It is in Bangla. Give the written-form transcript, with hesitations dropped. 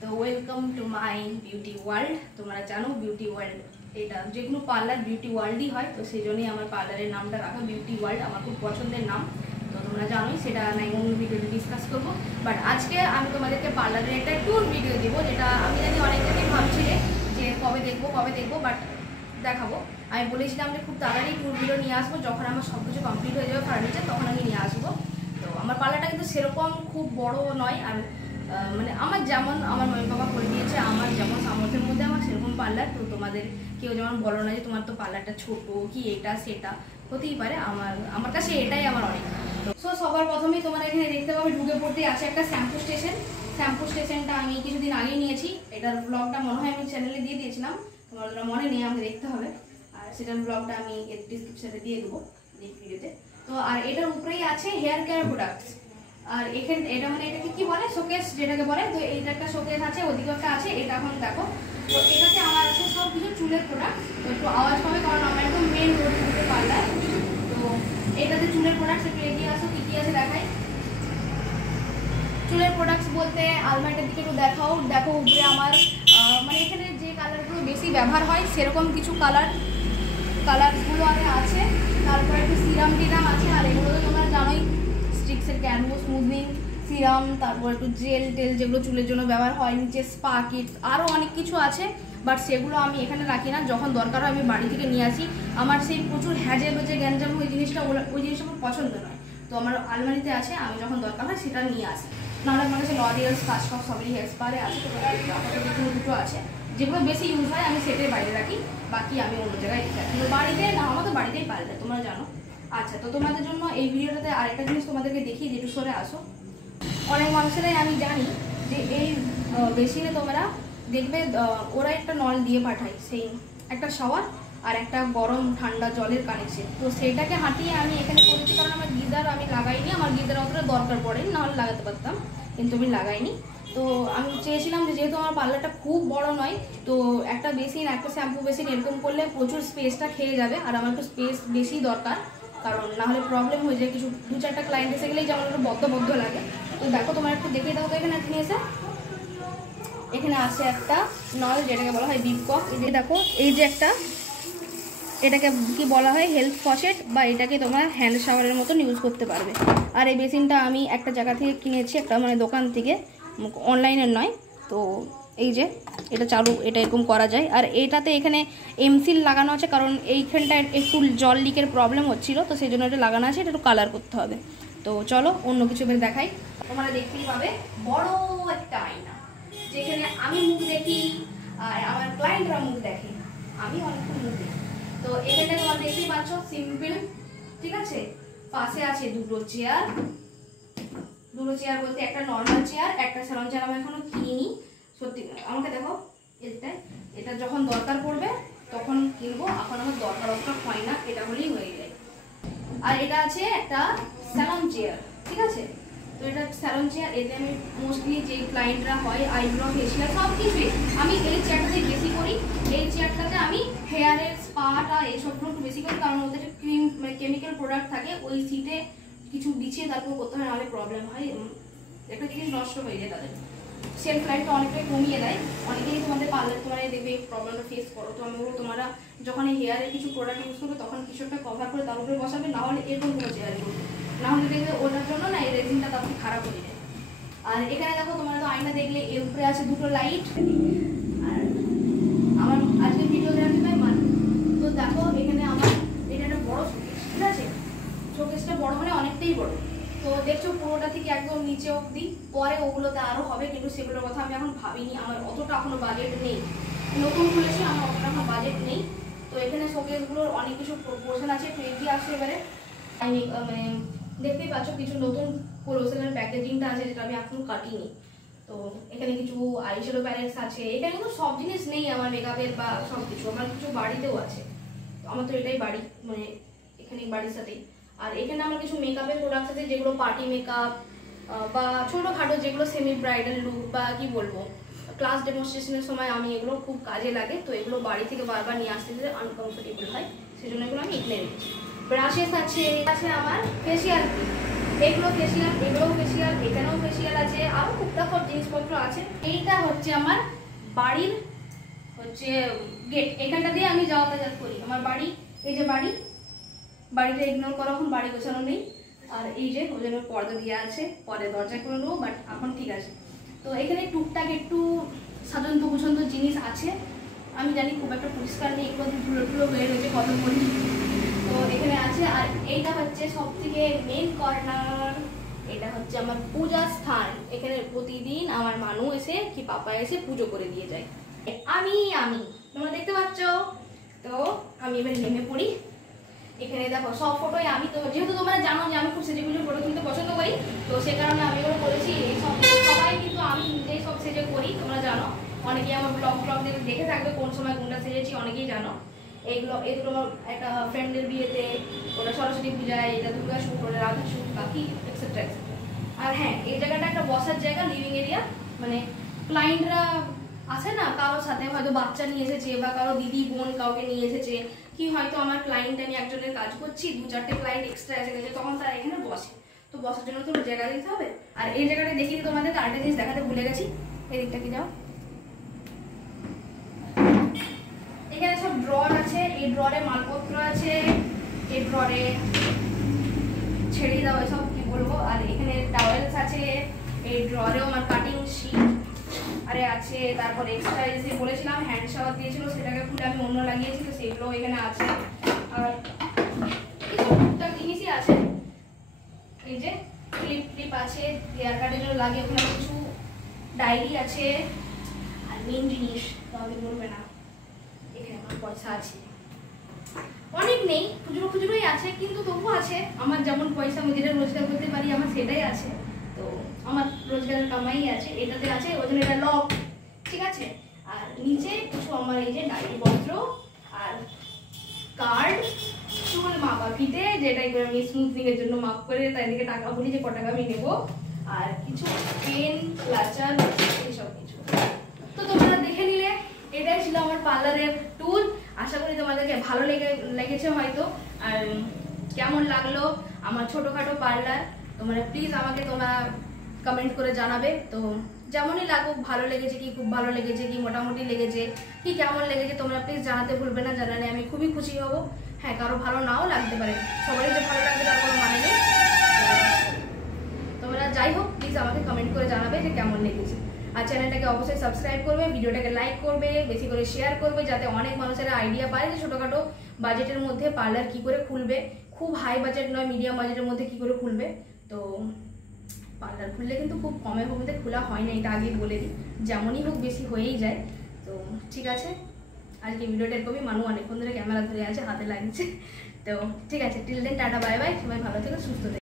তো welcome to my beauty world. তোমরা জানো বিউটি ওয়ার্ল্ড এটা যে কোনো পার্লার বিউটি ওয়ার্ল্ডই হয়, তো সেই জন্যই আমার পার্লারের নামটা রাখা বিউটি ওয়ার্ল্ড, আমার খুব পছন্দের নাম। তো তোমরা জানোই, সেটা নাই অন্য ভিডিওতে ডিসকাস করবো। বাট আজকে আমি তোমাদেরকে পার্লারের একটা ট্যুর ভিডিও দেবো, যেটা আমি জানি অনেকজনই ভাবছিলে যে কবে দেখবো, বাট দেখাবো। আমি বলেছিলাম যে খুব তাড়াতাড়ি ট্যুর ভিডিও নিয়ে আসবো, যখন আমার সব কিছু কমপ্লিট হয়ে যাবে ফার্নিচার, তখন আমি নিয়ে আসবো। তো আমার পার্লারটা কিন্তু সেরকম খুব বড় নয়, আর মানে আমার যেমন আমার মা বাবা করে দিয়েছে, আমার যেমন সামর্থ্যের মধ্যে আমার সেরকম পার্লার। তো তোমাদের কেউ যেমন বলো না যে তোমার তো পার্লারটা ছোট কি এটা সেটা, হতেই পারে। আমার কাছে এটাই আমার অনেক। তো সবার প্রথমেই তোমার এখানে দেখতে পাবে ঢুকে পড়তেই আছে একটা শ্যাম্পু স্টেশন। শ্যাম্পু স্টেশনটা আমি কিছুদিন আগেই নিয়েছি, এটার ব্লগটা মনে হয় আমি চ্যানেলে দিয়ে দিয়েছিলাম, তোমার মনে নেই, আমাকে দেখতে হবে। আর সেটার ব্লগটা আমি ডিসক্রিপশনে দিয়ে দেবো এই ভিডিওতে। তো আর এটার উপরেই আছে হেয়ার কেয়ার প্রোডাক্টস। আর এখানে এটা মানে এটাকে কি বলে, শোকেস যেটাকে বলে। তো এইটা একটা শোকেস আছে, ওদিকে একটা আছে, এটা এখন দেখো। তো এটাতে আমার আছে সব কিছু চুলের প্রোডাক্ট। তো একটু আওয়াজ পাবে কারণ আমার একদম মেন রোড থেকে পার্লার। তো এটাতে চুলের প্রোডাক্টস একটু এগিয়ে আসো, কি কি আছে দেখাই। চুলের প্রোডাক্টস বলতে আলমারিটার দিকে একটু দেখাও। দেখো উপরে আমার মানে এখানে যে কালারগুলো বেশি ব্যবহার হয় সেরকম কিছু কালারগুলো আছে। তারপরে একটু সিরাম টিরাম আছে। আর এগুলো তো তোমরা জানোই, স্টিক্সের ক্যানভো স্মুথনিং সিরাম, তারপর একটু জেল টেল যেগুলো চুলের জন্য ব্যবহার হয়, নিচে স্পা কিট, আরও অনেক কিছু আছে। বাট সেগুলো আমি এখানে রাখি না, যখন দরকার হয় আমি বাড়ি থেকে নিয়ে আসি। আমার সেই প্রচুর হ্যাজে বেজে গ্যাঞ্জাম ওই জিনিসটা আমার পছন্দ নয়। তো আমার আলমারিতে আছে, আমি যখন দরকার হয় সেটা নিয়ে আসি। নাহলে আমার কাছে লরিয়াল স্কাচকপ সবই হেয়ার স্পারে আছে, তো যেগুলো দুটো আছে যেগুলো বেশি ইউজ হয় আমি সেটাই বাইরে রাখি, বাকি আমি অন্য জায়গায় রেখে রাখি। বাড়িতে না, আমার তো বাড়িতেই পারবে, তোমরা জানো। আচ্ছা, তো তোমাদের জন্য এই ভিডিওটাতে আরেকটা জিনিস তোমাদেরকে দেখিয়ে যেটু সরে আসো। অনেক মানুষেরাই আমি জানি যে এই বেসিনে তোমরা দেখবে ওরা একটা নল দিয়ে পাঠায়, সেই একটা শাওয়ার আর একটা গরম ঠান্ডা জলের কানেকশন। তো সেটাকে হাঁটিয়ে আমি এখানে করেছি, কারণ আমার গিজার আমি লাগাইনি, আমার গিজার অতটা দরকার পড়েনি, নাহলে লাগাতে পারতাম, কিন্তু আমি লাগাইনি। তো আমি চেয়েছিলাম যে যেহেতু আমার পার্লারটা খুব বড় নয়, তো একটা বেসিন একটা শ্যাম্পু বেসিন এরকম করলে প্রচুর স্পেসটা খেয়ে যাবে, আর আমার একটু স্পেস বেশি দরকার, কারণ নাহলে প্রবলেম হয়ে যায়। কিছু দু চারটা ক্লায়েন্ট এসে গেলেই যেমন একটু বদ্ধ লাগে। তো দেখো তোমার একটু দেখিয়ে দাও তো এখানে নিয়ে এসে। এখানে আছে একটা নল যেটাকে বলা হয় বিপকক। এই যে দেখো, এই যে একটা, এটাকে কি বলা হয় হেলথ ফসেট, বা এটাকে তোমরা হ্যান্ড শাওয়ারের মতন ইউজ করতে পারবে। আর এই বেসিনটা আমি একটা জায়গা থেকে কিনেছি, একটা মানে দোকান থেকে, অনলাইনের নয়। তো এই যে এটা চালু, এটা এরকম করা যায়। আর এটাতে এখানে এমসিল লাগানো আছে, কারণ এইখানটায় একটু জল লিকের প্রবলেম হচ্ছিল, তো সেই জন্য এটা লাগানো আছে। এটা একটু কালার করতে হবে। তো চলো অন্য কিছু এবার দেখাই। তোমরা দেখতেই পাবে বড় একটা আয়না, যেখানে আমি মুখ দেখি আর আমার ক্লায়েন্টরা মুখ দেখে, আমি অনেকক্ষণ মুখ দেখি। তো এখানে তোমরা দেখতেই পাচ্ছ সিম্পল, ঠিক আছে। পাশে আছে দুটো চেয়ার বলতে একটা নর্মাল চেয়ার, একটা স্যালন চেয়ার আমি এখনো কিনিনি। সত্যি আমাকে দেখো, এটা যখন দরকার পড়বে তখন কিনবো, এখন আমার দরকার অতটা হয় না, এটা হলেই হয়ে যায়। আর এটা আছে একটা স্যালন চেয়ার, ঠিক আছে। তো এটা স্যালন চেয়ার, এতে আমি মোস্টলি যে ক্লায়েন্টরা হয় আইব্রো ফেসিয়াল সব কিছুই আমি এই চেয়ারটাতে বেশি করি। এই চেয়ারটাতে আমি হেয়ারের স্পাটা এইসবগুলো একটু বেশি করি, কারণ ওদের যে ক্রিম মানে কেমিক্যাল প্রোডাক্ট থাকে, ওই সিটে কিছু বিছিয়ে তারপর করতে হয়, নাহলে প্রবলেম হয়, একটা জিনিস নষ্ট হয়ে যায় তাদের। সেলফ লাইফটা অনেকটাই কমিয়ে দেয়। অনেকেই তোমাদের পার্লার তোমরা দেখবে প্রবলেমটা ফেস করো। তো আমি বলবো তোমরা যখন এই হেয়ারের কিছু প্রোডাক্ট ইউজ করবে তখন কিছু একটা কভার করে তার উপরে বসাবে, নাহলে এরকম কোনো চেয়ার করবে, নাহলে দেখবে ওটার জন্য না এই রেজিনটা তারপর খারাপ হয়ে যায়। আর এখানে দেখো, তোমরা তো আয়না দেখলে, এর উপরে আছে দুটো লাইট। আর আমার আজকে ভিডিও দেওয়ার জন্য তো দেখো এখানে আমার এটা একটা বড় শোকেস, ঠিক আছে। শোকেসটা বড় মানে অনেকটাই বড়। তো দেখছো পুরোটা থেকে একদম নিচে অবধি, পরে ওগুলোতে আরও হবে, কিন্তু সেগুলোর কথা আমি এখন ভাবিনি, আমার অতটা এখনো বাজেট নেই। নতুন খুলেছি, আমার অতটা এখন বাজেট নেই। তো এখানে শোকেসগুলোর অনেক কিছু পোর্শন আছে, একটু এগিয়ে আসছে এবারে। আমি মানে দেখতেই পাচ্ছ কিছু নতুন পোর্শনের প্যাকেজিংটা আছে, যেটা আমি এখনো কাটিনি। তো এখানে কিছু আইশ্যাডো প্যালেটস আছে। এখানে কিন্তু সব জিনিস নেই আমার মেকআপের বা সব কিছু, আমার কিছু বাড়িতেও আছে। আমার তো এটাই বাড়ি, মানে এখানে বাড়ির সাথেই। আর এখানে আমার কিছু মেকআপের প্রোডাক্টস আছে, যেগুলো পার্টি মেকআপ বা ছোটোখাটো যেগুলো সেমি ব্রাইডাল লুক বা কি বলবো ক্লাস ডেমনস্ট্রেশনের সময় আমি এগুলো খুব কাজে লাগে। তো এগুলো বাড়ি থেকে বারবার নিয়ে আসতে গেলে আনকমফোর্টেবল হয়, সেজন্য এগুলো আমি এখানে রেখেছি। ব্রাশেস আছে আমার ফেসিয়াল কিট, এগুলো ফেসিয়াল, এগুলোও ফেসিয়াল, এখানেও ফেসিয়াল আছে, আরও টুকটাক জিনিসপত্র আছে। এইটা হচ্ছে আমার বাড়ির হচ্ছে গেট, এখানটা দিয়ে আমি যাতায়াত করি। আমার বাড়ি, এই যে বাড়ি, বাড়িটা ইগনোর করো, এখন বাড়ি গোছানো নেই। আর এই যে ওই জন্য পর্দা দেওয়া আছে, পরে দরজা করে নেবো, বাট এখন ঠিক আছে। তো এখানে টুকটাক একটু সাজন্ত গুছন্ত জিনিস আছে, আমি জানি খুব একটা পরিষ্কার নেই, একটু ধুলো ধুলো হয়ে রয়েছে কত বলি। তো এখানে আছে। আর এইটা হচ্ছে সব থেকে মেন কর্নার, এটা হচ্ছে আমার পূজা স্থান। এখানে প্রতিদিন আমার মানু এসে কি পাপা এসে পুজো করে দিয়ে যায়। আমি তোমরা দেখতে পাচ্ছ। তো আমি এবার নেমে পড়ি। এখানে দেখো সব ফটোই আমি, তো যেহেতু তোমরা জানো যে আমি খুব সেজেগুজে ফটো তুলতে পছন্দ করি, তো সে কারণে আমি এগুলো করেছি। এই সব সবাই কিন্তু আমি নিজেই সব সেজে করি, তোমরা জানো। অনেকেই আমার ব্লগ দেখে থাকবে কোন সময় কোনটা সেজেছি, অনেকেই জানো। এগুলো আমার একটা ফ্রেন্ডের বিয়েতে, ওটা সরস্বতী পূজায়, এটা দুর্গা শুট, ওটা রাধা শুট, বাকি এক্সেট্রা এক্সেট্রা। আর হ্যাঁ, এই জায়গাটা একটা বসার জায়গা, লিভিং এরিয়া। মানে ক্লায়েন্টরা আছে না, কারোর সাথে হয়তো বাচ্চা নিয়ে এসেছে, বা কারো দিদি বোন কাউকে নিয়ে এসেছে, কি হয়তো আমার ক্লায়েন্ট, আমি একজনের কাজ করছি, 2-4টে ক্লায়েন্ট এক্সট্রা এসে গেছে, তখন তারা এখানে বসে। তো বসার জন্য তো জায়গা দিতে হবে। আর এই জায়গাটা দেখিয়ে তোমাদের আরেকটা জিনিস দেখাতে ভুলে গেছি, এই দিকটা কি যাও, এখানে সব ড্রয়ার আছে, এই ড্রয়ারে মালপত্র আছে, এই ড্রয়ারে ছেড়ে দাও এসব, কি বলবো। আর এখানে টাওয়েলস আছে, এই ড্রয়ারেও আমার কাটিং শিট আরে আছে। তারপরে এক্সট্রা যে বলেছিলাম হ্যান্ড শাওয়ার দিয়েছিল, সেটাকে খুলে আমি অন্য লাগিয়েছি, তো সেগুলো এখানে আছে। আর টুকটাক জিনিসই আছে, এই যে ক্লিপ আছে, হেয়ার কাটের জন্য লাগে, ওখানে কিছু ডায়েরি আছে। আর মেন জিনিস তাহলে বলবে না, এখানে আমার পয়সা আছে, অনেক নেই, খুচরোই আছে, কিন্তু তবু আছে। আমার যেমন পয়সা আমি যেটা রোজগার করতে পারি, আমার সেটাই আছে। তো আমার রোজগারের কামাই আছে, এটাতে আছে, ওই জন্য এটা লক, ঠিক আছে। আর নিচে কিছু আমার এই যে ডায়েরি পত্র আর কার্ড, চুল মাপা ফিতে, যেটা আমি স্মুথনিং এর জন্য মাপ করে তাই দিকে টাকা বলি যে ক টাকা আমি নেবো। আর কিছু পেন, ক্লাচার, এইসব কিছু। তো তোমরা দেখে নিলে, এটাই ছিল আমার পার্লারের ট্যুর। আশা করি তোমাদেরকে ভালো লেগেছে হয়তো। আর কেমন লাগলো আমার ছোটখাটো পার্লার, তোমরা প্লিজ আমাকে তোমরা কমেন্ট করে জানাবে। তো যেমনই লাগুক, ভালো লেগেছে কি খুব ভালো লেগেছে কি মোটামুটি লেগেছে কি কেমন লেগেছে, তোমরা প্লিজ জানাতে ভুলবে না। জানালে আমি খুবই খুশি হব। হ্যাঁ, কারো ভালো নাও লাগতে পারে, সবারই যে ভালো লাগবে তার কোনো মানে নেই। তোমরা যাই হোক প্লিজ আমাকে কমেন্ট করে জানাবে যে কেমন লেগেছে। আর চ্যানেলটাকে অবশ্যই সাবস্ক্রাইব করবে, ভিডিওটাকে লাইক করবে, বেশি করে শেয়ার করবে, যাতে অনেক মানুষেরা আইডিয়া পায় যে ছোটোখাটো বাজেটের মধ্যে পার্লার কি করে খুলবে, খুব হাই বাজেট নয়, মিডিয়াম বাজেটের মধ্যে কি করে খুলবে। তো পার্লার খুললে কিন্তু খুব কমের মধ্যে খোলা হয় না, এটা আগেই বলে দিই, যেমনই হোক বেশি হয়েই যায়। তো ঠিক আছে, আজকে ভিডিওটা এরকমই। মানু অনেকক্ষণ ধরে ক্যামেরা ধরে আছে, হাতে লাগছে। তো ঠিক আছে, till then tata bye bye, সবাই ভালো থেকো, সুস্থ থেকো।